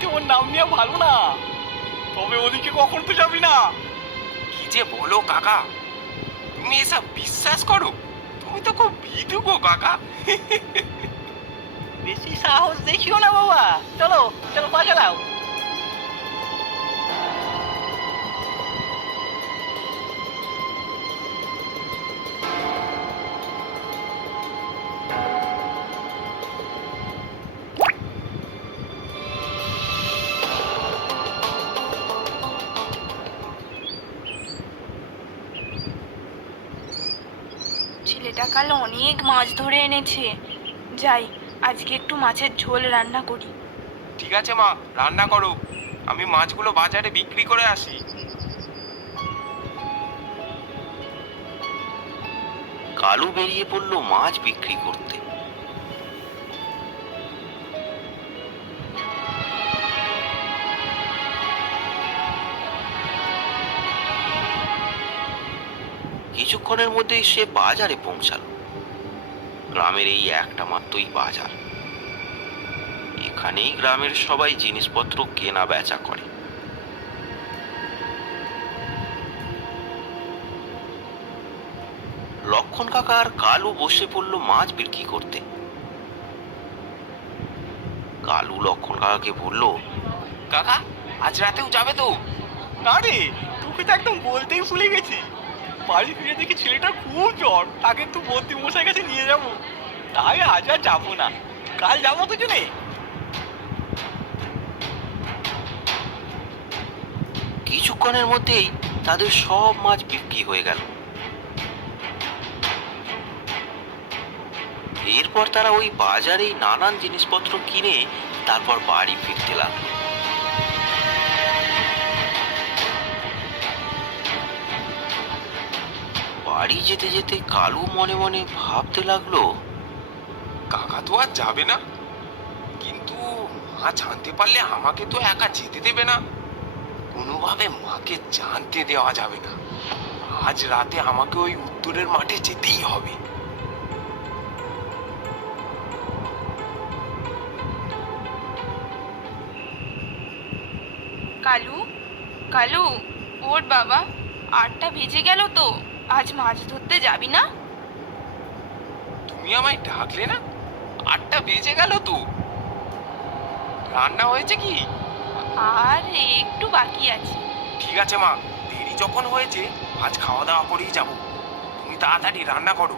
বাড়িতে ওর নাম নিয়ে ভালো না। তবে ওদিকে কখন তো যাবি না। কি যে বলো কাকা, তুমি এসব বিশ্বাস করো? তুমি তো খুব ভীতু গো কাকা। বেশি সাহস দেখিও না বাবা। চলো চলো, পা চালাও। ছেলেটা কাল অনেক মাছ ধরে এনেছে। যাই, আজকে একটু মাছের ঝোল রান্না করি। ঠিক আছে মা, রান্না করো, আমি মাছগুলো বাজারে বিক্রি করে আসি। কালু বেরিয়ে পড়ল মাছ বিক্রি করতে। কিছুক্ষণের মধ্যেই সে বাজারে পৌঁছালো। গ্রামের এই একটা মাত্রই বাজার। এখানেই গ্রামের সবাই জিনিসপত্র কেনা বেচা করে। লক্ষণ কাকা আর কালু বসে পড়ল মাছ বিক্রি করতে। কালু লক্ষণ কাকাকে বলল, কাকা, আজ রাতেও যাবে তো? না রে, তোকে তো একদম বলতেই ভুলে গেছি। বাড়ি ফিরে দেখি ছেলেটার খুব জ্বর, তাকে একটু বদ্যি মশাই কাছে নিয়ে যাবো। তাই আজ আর যাবো না, কাল যাবো দুজনে। কিছুক্ষণের মধ্যেই তাদের সব মাছ বিক্রি হয়ে গেল। এরপর তারা ওই বাজারেই নানান জিনিসপত্র কিনে তারপর বাড়ি ফিরতে লাগলো। বাড়ি যেতে যেতে কালু মনে মনে ভাবতে লাগলো, কাকা তো আর যাবে না, কিন্তু মা জানতে পারলে আমাকে তো একা যেতে দেবে না। কোনোভাবে মাকে জানতে দেওয়া যাবে না। আজ রাতে আমাকে ওই উত্তরের মাঠে যেতেই হবে। কালু, কালু, ওর বাবা, 8টা বেজে গেল তো। আজ মাছ ধরতে যাবি না? তুমি আমায় ডাকলে না? 8টা বেজে গেল তো। রান্না হয়েছে কি? আর একটু বাকি আছে। ঠিক আছে মা, দেরি যখন হয়েছে আজ খাওয়া দাওয়া করেই যাব। তুমি তাড়াতাড়ি রান্না করো।